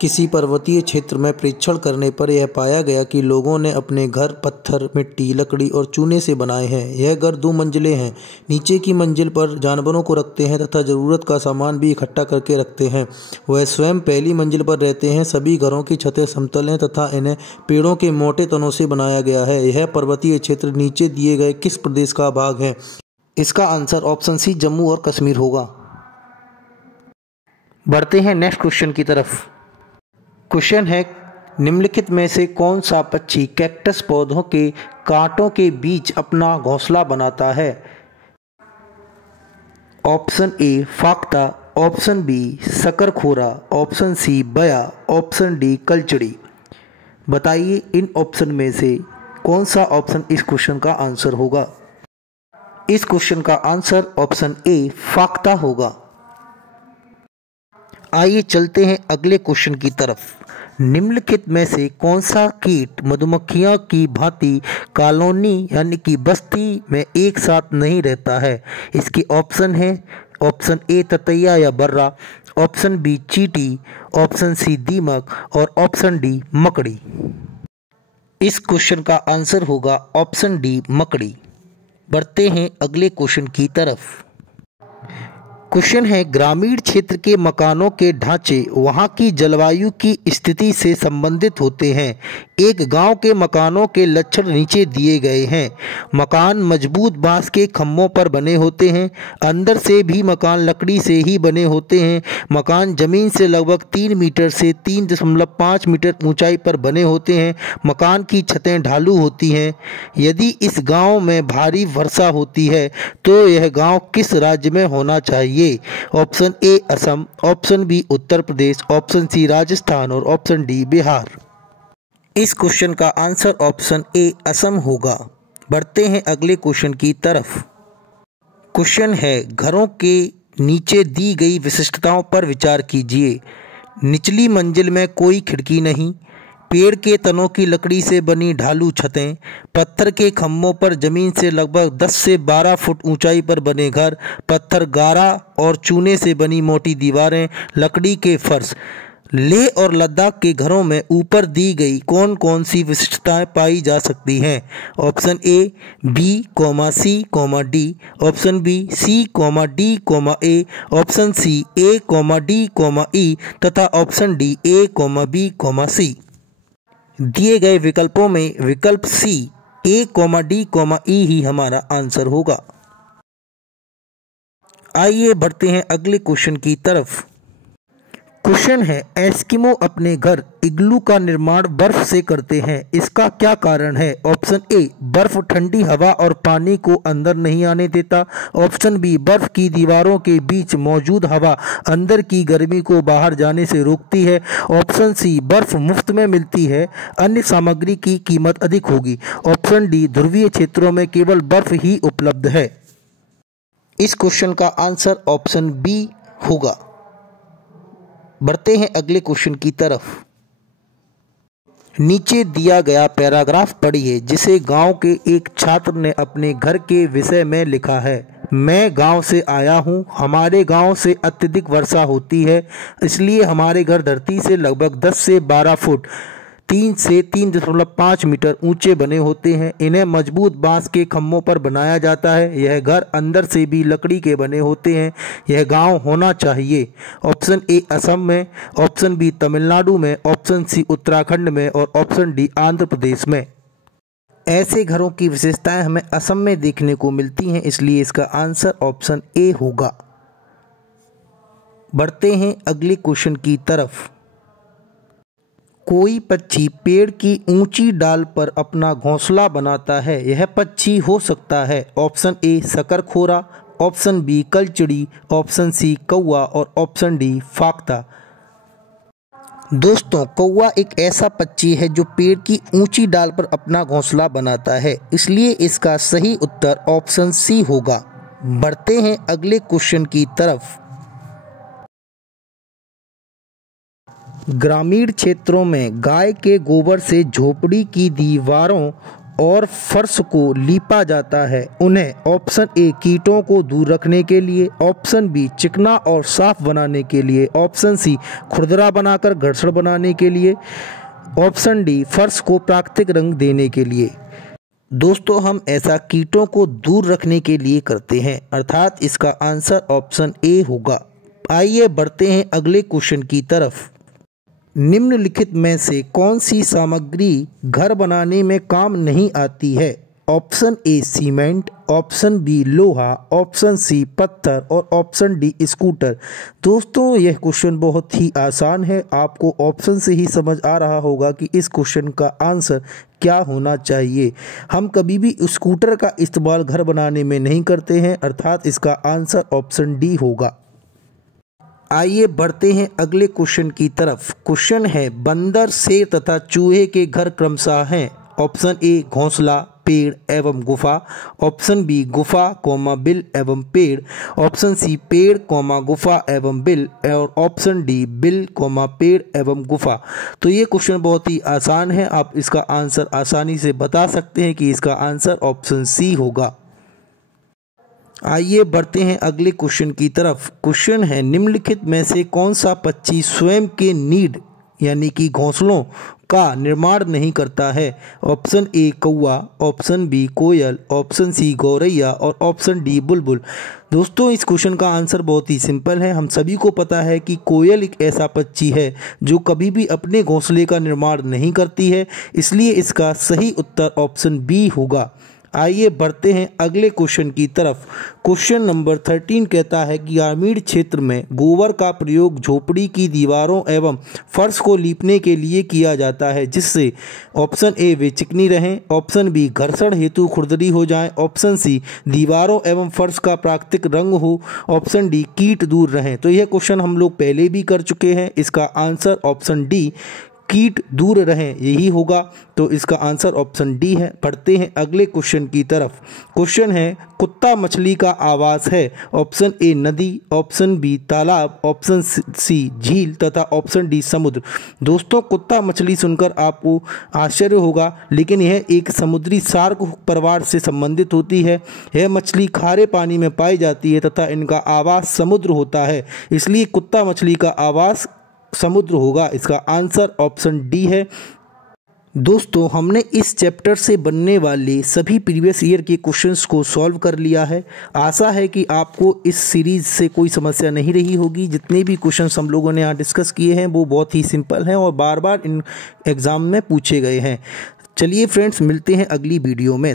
किसी पर्वतीय क्षेत्र में परीक्षण करने पर यह पाया गया कि लोगों ने अपने घर पत्थर, मिट्टी, लकड़ी और चूने से बनाए हैं। यह घर 2 मंजिले हैं। नीचे की मंजिल पर जानवरों को रखते हैं तथा ज़रूरत का सामान भी इकट्ठा करके रखते हैं। वह स्वयं पहली मंजिल पर रहते हैं। सभी घरों की छतें समतल हैं तथा इन्हें पेड़ों के मोटे तनों से बनाया गया है। यह पर्वतीय क्षेत्र नीचे दिए गए किस प्रदेश का भाग है? इसका आंसर ऑप्शन सी जम्मू और कश्मीर होगा। बढ़ते हैं नेक्स्ट क्वेश्चन की तरफ। क्वेश्चन है, निम्नलिखित में से कौन सा पक्षी कैक्टस पौधों के कांटों के बीच अपना घोंसला बनाता है? ऑप्शन ए फाख्ता, ऑप्शन बी शकरखोरा, ऑप्शन सी बया, ऑप्शन डी कलचड़ी। बताइए इन ऑप्शन में से कौन सा ऑप्शन इस क्वेश्चन का आंसर होगा? इस क्वेश्चन का आंसर ऑप्शन ए फाख्ता होगा। आइए चलते हैं अगले क्वेश्चन की तरफ। निम्नलिखित में से कौन सा कीट मधुमक्खियों की भांति कॉलोनी यानी कि बस्ती में एक साथ नहीं रहता है? इसके ऑप्शन है ऑप्शन ए ततैया या बर्रा, ऑप्शन बी चींटी, ऑप्शन सी दीमक और ऑप्शन डी मकड़ी। इस क्वेश्चन का आंसर होगा ऑप्शन डी मकड़ी। बढ़ते हैं अगले क्वेश्चन की तरफ। क्वेश्चन है, ग्रामीण क्षेत्र के मकानों के ढांचे वहां की जलवायु की स्थिति से संबंधित होते हैं। एक गांव के मकानों के लक्षण नीचे दिए गए हैं। मकान मजबूत बांस के खंभों पर बने होते हैं। अंदर से भी मकान लकड़ी से ही बने होते हैं। मकान जमीन से लगभग 3 मीटर से 3.5 मीटर ऊंचाई पर बने होते हैं। मकान की छतें ढालू होती हैं। यदि इस गांव में भारी वर्षा होती है तो यह गांव किस राज्य में होना चाहिए? Option A Assam, option B Uttar Pradesh, option C Rajasthan और ऑप्शन डी बिहार। इस क्वेश्चन का आंसर ऑप्शन ए असम होगा। बढ़ते हैं अगले क्वेश्चन की तरफ। क्वेश्चन है, घरों के नीचे दी गई विशिष्टताओं पर विचार कीजिए। निचली मंजिल में कोई खिड़की नहीं, पेड़ के तनों की लकड़ी से बनी ढालू छतें, पत्थर के खंभों पर जमीन से लगभग 10 से 12 फुट ऊंचाई पर बने घर, पत्थर गारा और चूने से बनी मोटी दीवारें, लकड़ी के फर्श। लेह और लद्दाख के घरों में ऊपर दी गई कौन कौन सी विशिष्टताएं पाई जा सकती हैं? Option A B, C, D, option B C, D, A, option C A, D, E तथा option D A, B, C. दिए गए विकल्पों में विकल्प सी ए, डी, ई ही हमारा आंसर होगा। आइए बढ़ते हैं अगले क्वेश्चन की तरफ। क्वेश्चन है, एस्किमो अपने घर इग्लू का निर्माण बर्फ से करते हैं। इसका क्या कारण है? ऑप्शन ए बर्फ ठंडी हवा और पानी को अंदर नहीं आने देता, ऑप्शन बी बर्फ की दीवारों के बीच मौजूद हवा अंदर की गर्मी को बाहर जाने से रोकती है, ऑप्शन सी बर्फ मुफ्त में मिलती है, अन्य सामग्री की कीमत अधिक होगी, ऑप्शन डी ध्रुवीय क्षेत्रों में केवल बर्फ ही उपलब्ध है। इस क्वेश्चन का आंसर ऑप्शन बी होगा। बढ़ते हैं अगले क्वेश्चन की तरफ। नीचे दिया गया पैराग्राफ पढ़िए जिसे गांव के एक छात्र ने अपने घर के विषय में लिखा है। मैं गांव से आया हूं। हमारे गांव से अत्यधिक वर्षा होती है, इसलिए हमारे घर धरती से लगभग 10 से 12 फुट 3 से 3.5 मीटर ऊंचे बने होते हैं। इन्हें मजबूत बांस के खंभों पर बनाया जाता है। यह घर अंदर से भी लकड़ी के बने होते हैं। यह गांव होना चाहिए। ऑप्शन ए असम में, ऑप्शन बी तमिलनाडु में, ऑप्शन सी उत्तराखंड में और ऑप्शन डी आंध्र प्रदेश में। ऐसे घरों की विशेषताएं हमें असम में देखने को मिलती हैं, इसलिए इसका आंसर ऑप्शन ए होगा। बढ़ते हैं अगले क्वेश्चन की तरफ। कोई पक्षी पेड़ की ऊंची डाल पर अपना घोंसला बनाता है। यह पक्षी हो सकता है ऑप्शन ए शकरखोरा, ऑप्शन बी कलचड़ी, ऑप्शन सी कौवा और ऑप्शन डी फाख्ता। दोस्तों, कौवा एक ऐसा पक्षी है जो पेड़ की ऊंची डाल पर अपना घोंसला बनाता है, इसलिए इसका सही उत्तर ऑप्शन सी होगा। बढ़ते हैं अगले क्वेश्चन की तरफ। ग्रामीण क्षेत्रों में गाय के गोबर से झोपड़ी की दीवारों और फर्श को लीपा जाता है? उन्हें ऑप्शन ए कीटों को दूर रखने के लिए, ऑप्शन बी चिकना और साफ बनाने के लिए, ऑप्शन सी खुरदरा बनाकर घर्षण बनाने के लिए, ऑप्शन डी फर्श को प्राकृतिक रंग देने के लिए। दोस्तों, हम ऐसा कीटों को दूर रखने के लिए करते हैं, अर्थात इसका आंसर ऑप्शन ए होगा। आइए बढ़ते हैं अगले क्वेश्चन की तरफ। निम्नलिखित में से कौन सी सामग्री घर बनाने में काम नहीं आती है? Option A cement, option B लोहा, ऑप्शन सी पत्थर और ऑप्शन डी स्कूटर। दोस्तों, यह क्वेश्चन बहुत ही आसान है। आपको ऑप्शन से ही समझ आ रहा होगा कि इस क्वेश्चन का आंसर क्या होना चाहिए। हम कभी भी स्कूटर का इस्तेमाल घर बनाने में नहीं करते हैं, अर्थात इसका आंसर ऑप्शन डी होगा। आइए बढ़ते हैं अगले क्वेश्चन की तरफ। क्वेश्चन है, बंदर, शेर तथा चूहे के घर क्रमशः हैं? ऑप्शन ए घोंसला, पेड़ एवं गुफा, ऑप्शन बी गुफा कॉमा बिल एवं पेड़, ऑप्शन सी पेड़ कॉमा गुफा एवं बिल और ऑप्शन डी बिल कॉमा पेड़ एवं गुफा। तो ये क्वेश्चन बहुत ही आसान है, आप इसका आंसर आसानी से बता सकते हैं कि इसका आंसर ऑप्शन सी होगा। आइए बढ़ते हैं अगले क्वेश्चन की तरफ। क्वेश्चन है, निम्नलिखित में से कौन सा पक्षी स्वयं के नीड यानी कि घोंसलों का निर्माण नहीं करता है? ऑप्शन ए कौवा, ऑप्शन बी कोयल, ऑप्शन सी गौरैया और ऑप्शन डी बुलबुल। दोस्तों, इस क्वेश्चन का आंसर बहुत ही सिंपल है। हम सभी को पता है कि कोयल एक ऐसा पक्षी है जो कभी भी अपने घोंसले का निर्माण नहीं करती है, इसलिए इसका सही उत्तर ऑप्शन बी होगा। आइए बढ़ते हैं अगले क्वेश्चन की तरफ। क्वेश्चन नंबर 13 कहता है कि ग्रामीण क्षेत्र में गोबर का प्रयोग झोपड़ी की दीवारों एवं फर्श को लीपने के लिए किया जाता है, जिससे ऑप्शन ए वे चिकनी रहें, ऑप्शन बी घर्षण हेतु खुरदरी हो जाएं, ऑप्शन सी दीवारों एवं फर्श का प्राकृतिक रंग हो, ऑप्शन डी कीट दूर रहें। तो यह क्वेश्चन हम लोग पहले भी कर चुके हैं। इसका आंसर ऑप्शन डी कीट दूर रहें यही होगा। तो इसका आंसर ऑप्शन डी है। बढ़ते हैं अगले क्वेश्चन की तरफ। क्वेश्चन है, कुत्ता मछली का आवास है? ऑप्शन ए नदी, ऑप्शन बी तालाब, ऑप्शन सी झील तथा ऑप्शन डी समुद्र। दोस्तों, कुत्ता मछली सुनकर आपको आश्चर्य होगा, लेकिन यह एक समुद्री शार्क परिवार से संबंधित होती है। यह मछली खारे पानी में पाई जाती है तथा इनका आवास समुद्र होता है, इसलिए कुत्ता मछली का आवास समुद्र होगा। इसका आंसर ऑप्शन डी है। दोस्तों, हमने इस चैप्टर से बनने वाले सभी प्रीवियस ईयर के क्वेश्चंस को सॉल्व कर लिया है। आशा है कि आपको इस सीरीज़ से कोई समस्या नहीं रही होगी। जितने भी क्वेश्चंस हम लोगों ने यहाँ डिस्कस किए हैं वो बहुत ही सिंपल हैं और बार बार इन एग्ज़ाम में पूछे गए हैं। चलिए फ्रेंड्स, मिलते हैं अगली वीडियो में।